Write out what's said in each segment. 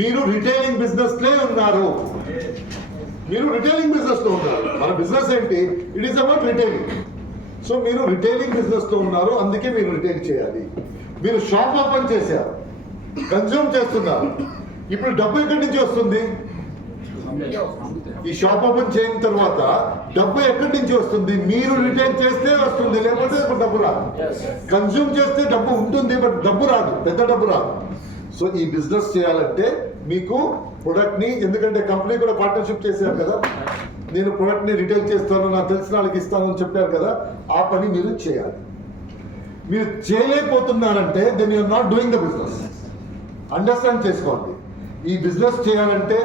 మీరు retailing business లే ఉన్నారు. మీరు రిటైలింగ్ బిజినెస్ లో ఉన్నారు. మన బిజినెస్ ఏంటి? It is about retailing. So మీరు రిటైలింగ్ బిజినెస్ లో ఉన్నారు, అందుకే మీరు రిటైల్ చేయాలి. మీరు షాప్ ఓపెన్ చేశారు, కన్జ్యూమ్ చేస్తున్నారు. ఇప్పుడు డబ్బు ఎక్కడి నుంచి వస్తుంది? ఈ షాప్ ఓపెన్ చేయని తర్వాత డబ్బు ఎక్కడి నుంచి వస్తుంది? మీరు రిటైల్ చేస్తే వస్తుంది, లేకపోతే డబ్బు రాదు. కన్జ్యూమ్ చేస్తే డబ్బు ఉంటుంది, బట్ డబ్బు రాదు, పెద్ద డబ్బు రాదు. సో ఈ బిజినెస్ చేయాలంటే మీకు ప్రొడక్ట్ ని, ఎందుకంటే కంపెనీ కూడా పార్ట్నర్షిప్ చేశారు కదా, నేను ప్రొడక్ట్ ని రిటైల్ చేస్తాను, నాకు తెలిసిన వాళ్ళకి ఇస్తాను అని చెప్పారు కదా, ఆ పని మీరు చేయాలి. మీరు చేయలేకపోతున్నారంటే then you're not doing the business. Understand చేసుకోండి. ఈ బిజినెస్ చేయాలంటే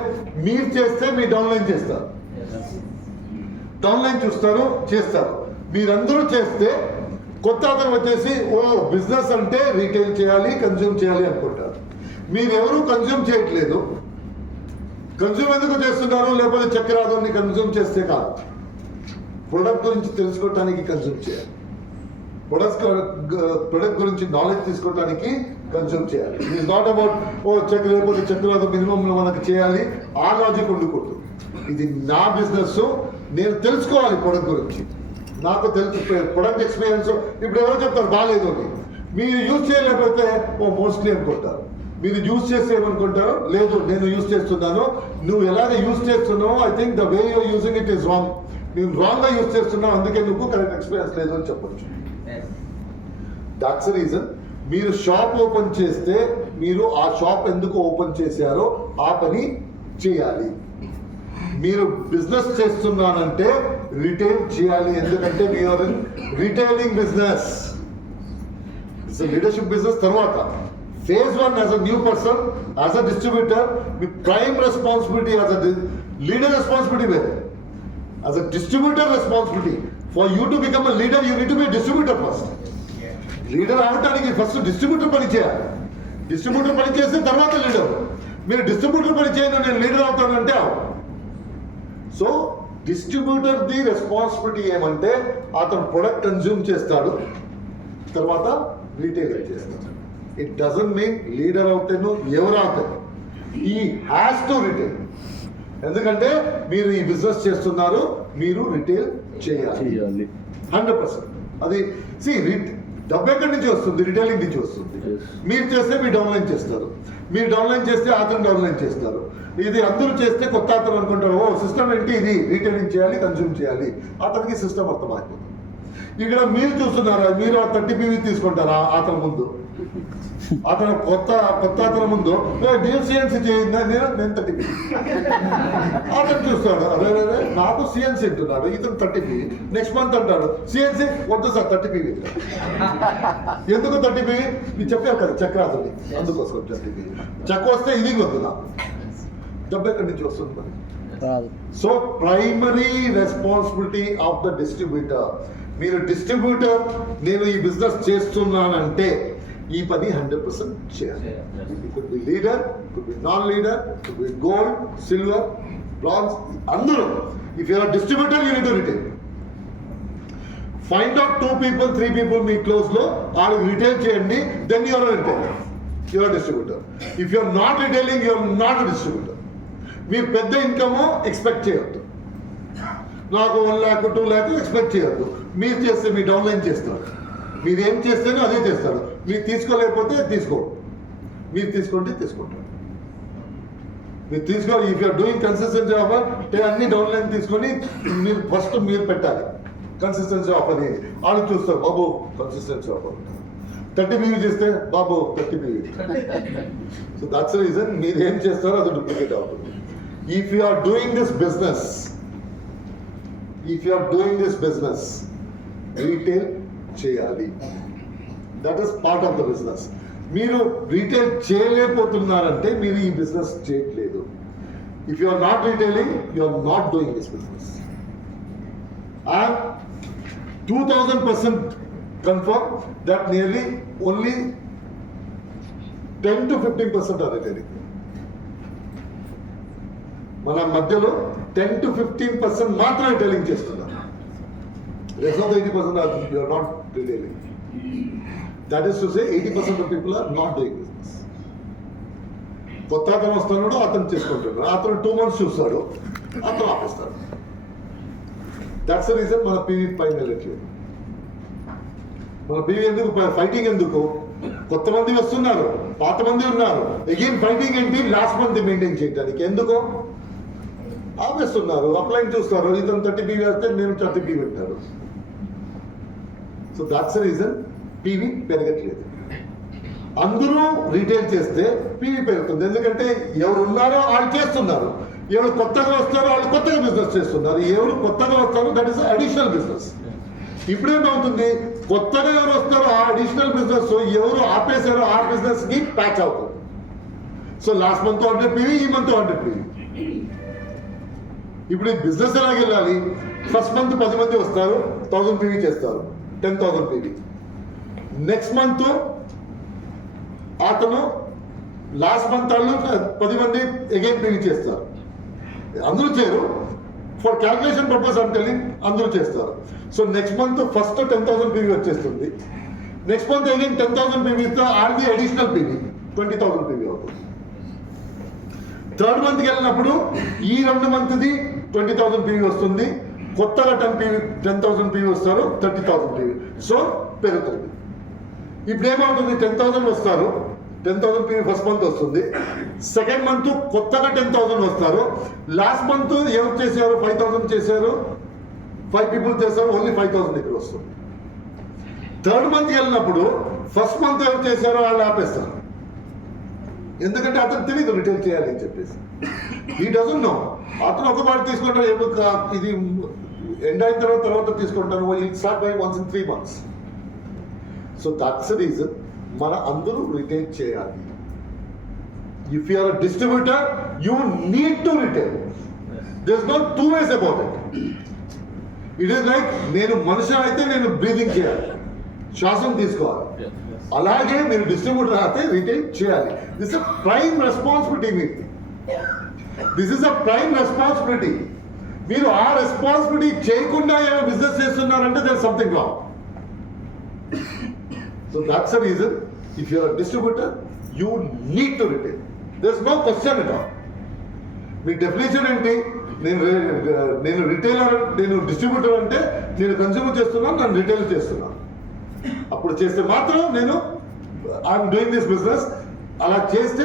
మీరు చేస్తే మీ డౌన్లైన్ చేస్తారు, డౌన్లైన్ చూస్తారు, చేస్తారు. మీరందరూ చేస్తే కొత్త అతను వచ్చేసి ఓ బిజినెస్ అంటే రీటైల్ చేయాలి, కన్జ్యూమ్ చేయాలి అనుకుంటారు. మీరెవరూ కన్జ్యూమ్ చేయట్లేదు. కన్జ్యూమ్ ఎందుకు చేస్తున్నారు? లేకపోతే చక్కెరాదుని కన్జ్యూమ్ చేస్తే కాదు, ప్రొడక్ట్ గురించి తెలుసుకోవటానికి కన్జ్యూమ్ చేయాలి. ప్రొడక్ట్ గురించి నాలెడ్జ్ తీసుకోవడానికి కన్జ్యూమ్ చేయాలి. ఇట్ ఈస్ నాట్ అబౌట్ ఓ చక్కెర లేకపోతే చక్కెర మినిమం మనకు చేయాలి, ఆ లాజిక్ ఉండకూడదు. ఇది నా బిజినెస్, నేను తెలుసుకోవాలి ప్రొడక్ట్ గురించి, నాకు తెలుసు ప్రొడక్ట్ ఎక్స్పీరియన్స్. ఇప్పుడు ఎవరో చెప్తారు బాగాలేదు అని, మీరు యూజ్ చేయలేకపోతే ఓ మోస్ట్లీ అనుకుంటారు. మీరు యూజ్ చేస్తే ఏమనుకుంటారు? లేదు నేను యూజ్ చేస్తున్నాను, నువ్వు ఎలాగ యూజ్ చేస్తున్నావు, I think the way you're using it is wrong, నేను రాంగ్ గా యూజ్ చేస్తున్నావు, అందుకే నువ్వు కరెక్ట్ ఎక్స్పీరియన్స్ లేదు అని చెప్పొచ్చు. That's reason. మీరు షాప్ ఓపెన్ చేస్తే మీరు ఆ షాప్ ఎందుకు ఓపెన్ చేశారో ఆ పని చేయాలి. మీరు బిజినెస్ చేస్తున్నానంటే రిటైల్ చేయాలి, ఎందుకంటే we're in retailing business. It's leadership business. తర్వాత phase 1 as a new person, as a distributor, me prime responsibility as a leader responsibility వేరే, as a distributor responsibility. For you to become a leader, you need to be a distributor first. Leader అవటానికి first distributor పని చేయాలి. Distributor పని చేస్తే తర్వాత leader. మీరు distributor పని చేయను నేను లీడర్ అవుతానంటే అవు. సో డిస్ట్రిబ్యూటర్ ది రెస్పాన్సిబిలిటీ ఏమంటే అతను ప్రొడక్ట్ కన్జ్యూమ్ చేస్తాడు, తర్వాత రీటైల్ చేస్తాడు. ఇట్ డజంట్ మీన్ లీడర్ అవుతాను ఎవరు అవుతారు, ఈ హ్యాస్ టు రిటైల్. ఎందుకంటే మీరు ఈ బిజినెస్ చేస్తున్నారు, మీరు రిటైల్ చేయాలి 100%. అది డబ్బు ఎక్కడి నుంచి వస్తుంది? రిటైలింగ్ నుంచి వస్తుంది. మీరు చేస్తే మీరు డౌన్లైన్ చేస్తారు, మీరు డౌన్లైన్ చేస్తే అతను డౌన్లైన్ చేస్తారు. ఇది అందరూ చేస్తే కొత్త అతను అనుకుంటారు ఓ సిస్టమ్ ఏంటి ఇది, రీటైలింగ్ చేయాలి, కన్జ్యూమ్ చేయాలి. అతనికి సిస్టమ్ అర్థమైపోతుంది. ఇక్కడ మీరు చూస్తున్నారా, మీరు 30 PV తీసుకుంటారా అతని ముందు, అతను కొత్త అతని ముందు నేను సిఎన్సీ చేయిందా, నేను 30 PV. అతను చూస్తాడు అదే నాకు సిఎన్సీ అంటున్నాడు, ఇతను 30 PV. నెక్స్ట్ మంత్ అంటాడు సిఎన్సీ వద్దు సార్ 30 PV. ఎందుకు 30 PV? ఇది చెప్పావు కదా చక్రాదుని, అందుకోసం 30 PV. చక్క వస్తే ఇది వద్దు నాకు, డబ్బు ఎక్కడి నుంచి వస్తుంది మరి? So primary responsibility of the distributor. మీరు డిస్ట్రిబ్యూటర్, నేను ఈ బిజినెస్ చేస్తున్నానంటే ఈ పని 100% చేయాలి. It could be leader, could be non leader, could be gold, silver, bronze, అందరూ. If you're distributor you need to retail. Find out 2 people 3 people మీ close లో వాళ్ళకి రిటైల్ చేయండి, then you're retailer, you're distributor. If you're not retailing you're not distributor. మీరు పెద్ద income expect చేయొద్దు, నాకు 1 lakh 2 lakh expect చేయొద్దు. మీరు చేస్తే మీ డౌన్లైన్ చేస్తారు, మీరు ఏం చేస్తేనో అదే చేస్తారు. మీరు తీసుకోలేకపోతే తీసుకోండి, మీరు తీసుకుంటే తీసుకుంటారు. మీరు తీసుకోవాలి. If you're doing consistency offer అన్ని డౌన్లైన్ తీసుకొని మీరు ఫస్ట్ మీరు పెట్టాలి కన్సిస్టెన్సీ ఆఫర్ ఏంటి. వాళ్ళు చూస్తారు బాబు కన్సిస్టెన్సీ ఆఫర్, 30 PV చేస్తే బాబు 30 PV. సో దట్స్ రీజన్ మీరు ఏం చేస్తారో అది డూప్లికేట్ అవుతుంది. If you are doing this business, retail చేయాలి. That is part of the business. మీరు రీటైల్ చేయలేకపోతున్నారంటే మీరు ఈ బిజినెస్ చేయట్లేదు. If you are not retailing, you are not doing this business. I am 2000% confirm that nearly only 10 to 15% are retailing. మన మధ్యలో 10 to 15% మాత్రమే retailing చేస్తున్నారు. Rest of the 80% you are not retailing. That is to say 80% of people are not doing business. కొత్త అతను వస్తున్నాడు, అతను చేసుకుంటున్నాడు, అతను 2 months చూస్తాడు, అతను ఆపేస్తాడు. దట్స్ ద రీజన్ మన పీవీ పైన వెళ్ళట్లేదు. మన పీవీ ఎందుకు, ఫైటింగ్ ఎందుకు? కొత్త మంది వస్తున్నారు, పాత మంది ఉన్నారు, అగైన్ ఫైటింగ్ ఏంటి? లాస్ట్ మంత్ మెయింటైన్ చేయడానికి. ఎందుకు ఆపేస్తున్నారు? అప్లైన్ చూస్తారు, ఇతను 30 పీవీ వేస్తే నేను 30 పీవీ పెట్టాడు. So that's the reason PV పెరగట్లేదు. అందరూ రీటైల్ చేస్తే పీవీ పెరుగుతుంది. ఎందుకంటే ఎవరు ఉన్నారో వాళ్ళు చేస్తున్నారు, ఎవరు కొత్తగా వస్తారో వాళ్ళు కొత్తగా బిజినెస్ చేస్తున్నారు. ఎవరు కొత్తగా వస్తారో దట్ ఈస్ అడిషనల్ బిజినెస్. ఇప్పుడేమవుతుంది, కొత్తగా ఎవరు వస్తారో ఆ అడిషనల్ బిజినెస్ ఎవరు ఆపేశారో ఆ బిజినెస్ కి ప్యాచ్ అవుతుంది. సో లాస్ట్ మంత్ 100 పీవీ, ఈ మంత్ 100 పీవీ. ఇప్పుడు ఈ బిజినెస్ ఎలాగ వెళ్ళాలి? ఫస్ట్ మంత్ 10 మంది వస్తారు, 1000 పీవీ చేస్తారు, 10,000 పీవీ. నెక్స్ట్ మంత్ అతను లాస్ట్ మంత్ వాళ్ళు 10 మంది అగైన్ పీవీ చేస్తారు. అందరూ చేయరు, ఫర్ క్యాల్కులేషన్ పర్పస్ అంటే అందరూ చేస్తారు. So next month first 10,000 PV వచ్చేస్తుంది. నెక్స్ట్ మంత్ అగైన్ 10,000 పీవీతో ఆల్ది అడిషనల్ పీవీ 20,000 పీవీ అవుతుంది. థర్డ్ మంత్కి వెళ్ళినప్పుడు ఈ 2 మంత్ది 20,000 పీవీ వస్తుంది, కొత్తగా 10,000 పీవీ వస్తారు, 30,000 పీవీ. సో పెరుగుతుంది. ఇప్పుడు ఏమవుతుంది, 10,000 వస్తారు, 10,000 పీవీ ఫస్ట్ మంత్ వస్తుంది. సెకండ్ మంత్ కొత్తగా 10,000 వస్తారు. లాస్ట్ మంత్ ఎవరు చేశారు? 5,000 చేశారు, 5 people చేశారు, ఓన్లీ 5,000 ఇక్కడ వస్తుంది. థర్డ్ మంత్కి వెళ్ళినప్పుడు ఫస్ట్ మంత్ ఎవరు చేశారో వాళ్ళు ఆపేస్తారు. ఎందుకంటే అతను తెలియదు రిటైల్ చేయాలి అని చెప్పేసి. He doesn't know. అతను ఒక పాటు తీసుకుంటారు, ఇది ఎండ్ అయిన తర్వాత తీసుకుంటాను, start by once in 3 months. So that's the reason మన అందరూ రిటైల్ చేయాలి. If you are a distributor you need to retail. There is no 2 ways about it. It is like నేను మనిషి అయితే నేను బ్రీదింగ్ చేయాలి, శ్వాసం తీసుకోవాలి. అలాగే మీరు డిస్ట్రిబ్యూటర్ అయితే రిటైల్ చేయాలి. దిస్ ఇస్ ప్రైమ్ రెస్పాన్సిబిలిటీ మీకు. This is a prime responsibility. మీరు ఆ రెస్పాన్సిబిలిటీ చేయకుండా ఏమైనా బిజినెస్ చేస్తున్నారంటే there something wrong. So that's the reason if you are a distributor you need to retail. There is no question at all. మీ definition ఏంటి? నేను retailer, నేను distributor అంటే నేను కన్స్యూమర్ చేస్తున్నాను, నన్ను రిటైల్ చేస్తున్నాను. అప్పుడు చేస్తే మాత్రం నేను ఐఎమ్ డూయింగ్ దిస్ బిజినెస్. అలా చేస్తే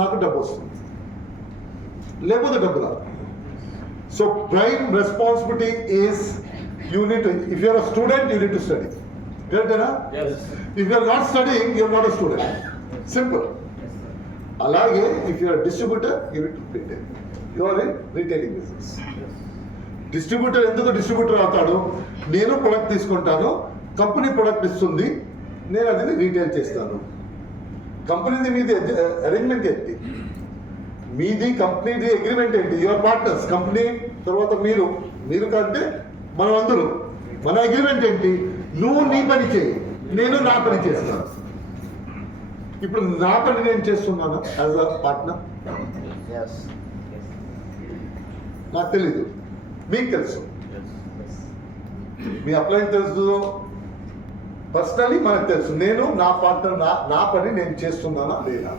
నాకు డబ్బు వస్తుంది, లేకపోతే డబ్బు రాదు. So prime responsibility is you need to, if you're a student you need to study. కరెక్టేనా? If you're not studying you're not a student. Simple. అలాగే if you're distributor you need to retail. You're in retailing business. Distributor ఎందుకు distributor అవుతాడు? నేను product తీసుకుంటాను, company product ఇస్తుంది, నేను అది retail చేస్తాను. కంపెనీది మీది అరేంజ్మెంట్ ఏంటి? మీది కంపెనీది అగ్రిమెంట్ ఏంటి? Your partners. కంపెనీ తర్వాత మీరు కంటే మనం అందరూ మన అగ్రిమెంట్ ఏంటి? నువ్వు నీ పని చేయి, నేను నా పని చేస్తాను. ఇప్పుడు నా పని నేను చేస్తున్నాను యాజ్ అ పార్ట్నర్. నాకు తెలీదు, మీకు తెలుసు. మీ అప్లైన్ తెలుసు, పర్సనలీ మనకు తెలుసు. నేను నా పార్ట్నర్ నా పని నేను చేస్తున్నానా లేదా.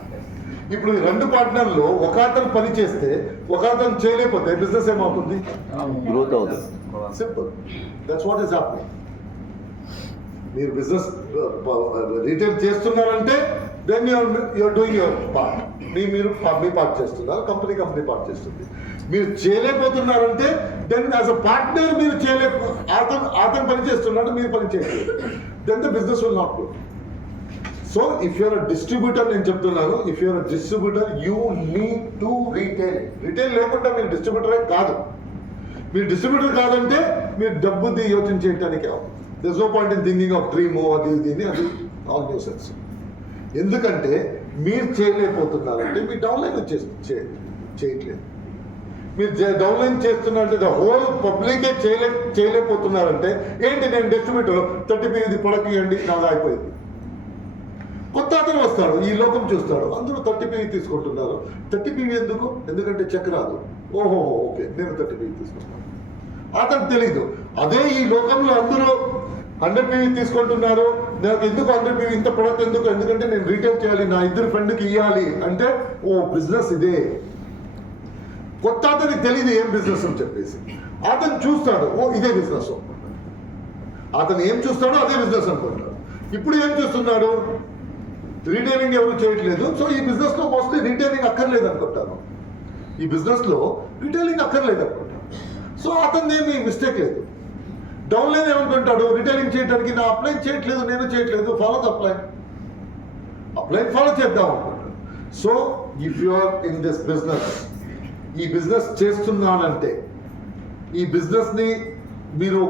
ఇప్పుడు ఈ 2 పార్ట్నర్లు ఒక అతను పని చేస్తే ఒక అతను చేయలేకపోతే బిజినెస్ ఏమవుతుంది? గ్రోత్ అవుతుంది. Simple. That's what is happening. మీరు బిజినెస్ రీటైల్ చేస్తున్నారంటే then you're doing your part. మీరు మీ పార్ట్ చేస్తున్నారు, కంపెనీ పార్ట్ చేస్తుంది. మీరు చేయలేకపోతున్నారంటే దెన్ యాజ్ అ పార్ట్నర్ మీరు అతను పని చేస్తున్నాడు, మీరు పని చేయలేదు, then the business will not go. So if you're a distributor, నేను చెప్తున్నాను, if you're a distributor you need to retail. Retail లేకుండా మీరు డిస్ట్రిబ్యూటరే కాదు. మీరు డిస్ట్రిబ్యూటర్ కాదంటే మీరు డబ్బుది యోచన చేయడానికి there is no point in thinking of dream అది ఆల్ న్యూ సెన్స్. ఎందుకంటే మీరు చేయలేకపోతున్నారంటే మీ డౌన్లైన్ చేయట్లేదు. మీరు డౌన్లైన్ చేస్తున్నారంటే ద హోల్ పబ్లికే చేయలేకపోతున్నారంటే ఏంటి? నేను డిస్ట్రిబ్యూటర్ 30 పీవీ ప్రొడక్ట్ ఇవ్వండి, నాది అయిపోయింది. కొత్త అతను వస్తాడు, ఈ లోకం చూస్తాడు, అందరూ 30 పీవీ తీసుకుంటున్నారు. 30 పీవీ ఎందుకు? ఎందుకంటే చెక్ రాదు. ఓహో ఓకే, నేను 30 పీవీ తీసుకుంటాను. అతనికి తెలీదు. అదే ఈ లోకంలో అందరూ 100 PV తీసుకుంటున్నారు, నాకు ఎందుకు 100 PV ఇంత ప్రొడక్ట్ ఎందుకంటే నేను రీటైల్ చేయాలి, నా ఇద్దరు ఫ్రెండ్కి ఇవ్వాలి అంటే, ఓ బిజినెస్ ఇదే. కొత్త అతనికి తెలియదు ఏం బిజినెస్ అని చెప్పేసి, అతను చూస్తాడు, ఓ ఇదే బిజినెస్. అతను ఏం చూస్తాడో అదే బిజినెస్ అనుకుంటాడు. ఇప్పుడు ఏం చూస్తున్నాడు, రీటైలింగ్ ఎవరు చేయట్లేదు, సో ఈ బిజినెస్లో మోస్ట్లీ రీటైలింగ్ అక్కర్లేదు అనుకుంటాను, ఈ బిజినెస్లో రీటైలింగ్ అక్కర్లేదు అనుకుంటాను. సో అతను ఏమి మిస్టేక్ లేదు. డౌన్లైన్ ఏమనుకుంటాడు, రిటైలింగ్ చేయడానికి నా అప్లైన్ చేయట్లేదు, నేను చేయట్లేదు, ఫాలో అప్లైన్ ఫాలో చేద్దాం అనుకుంటాడు. So if you are in this business, ఈ బిజినెస్ చేస్తున్నానంటే, ఈ బిజినెస్ని మీరు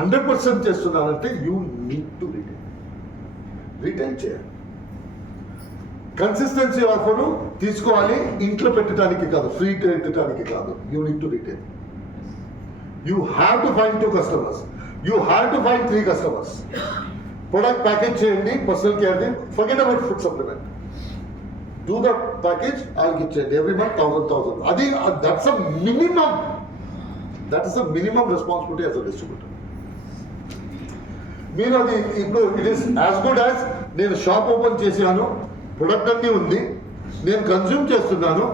100% చేస్తున్నానంటే యూ నీడ్ టు రిటైల్ చేయాలి. కన్సిస్టెన్సీ ఆఫర్ తీసుకోవాలి, ఇంట్లో పెట్టడానికి కాదు, ఫ్రీ పెట్టడానికి కాదు. You need to retail. You have to find 2 customers. You have to find 3 customers. Product package చేయండి, personal care the, forget about food supplement. Do the package, I'll get change every month 1000. అది that's a minimum. That is a minimum responsibility as a distributor. మీరు అది ఇప్పుడు it is as good as నేను shop open చేశాను, product అన్నీ ఉంది, నేను consume చేస్తున్నాను,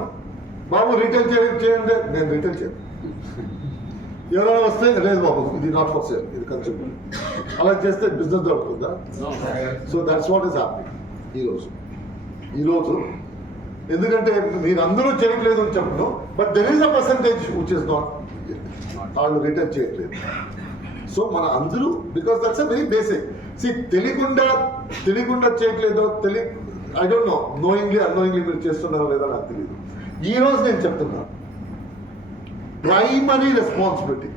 బాబు రీటైల్ చేయండి, నేను రీటైల్ చేయను. ఎవరైనా వస్తే లేదు బాబు ఇది నాట్ ఫర్ సేల్, ఇది కన్స్యూమర్, అలా చేస్తే బిజినెస్ దొరుకుతుందా? So that's what is happy ఈరోజు. ఎందుకంటే మీరు అందరూ చేయట్లేదు అని చెప్పను, but there is a percentage which is not, వాళ్ళు రిటర్న్ చేయట్లేదు. సో మన అందరూ, because that's a very basic. తెలియకుండా చేయట్లేదో ఐ డోంట్ నో, అన్నోయింగ్లీ మీరు చేస్తున్నారో లేదో నాకు తెలియదు. ఈ రోజు నేను చెప్తున్నాను, primary responsibility,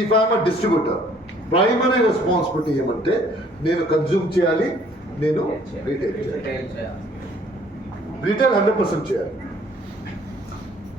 if I'm a distributor, primary responsibility ఏమంటే నేను కన్జ్యూమ్ చేయాలి, నేను రీటైల్ చేయాలి. రీటైల్ 100% చేయాలి.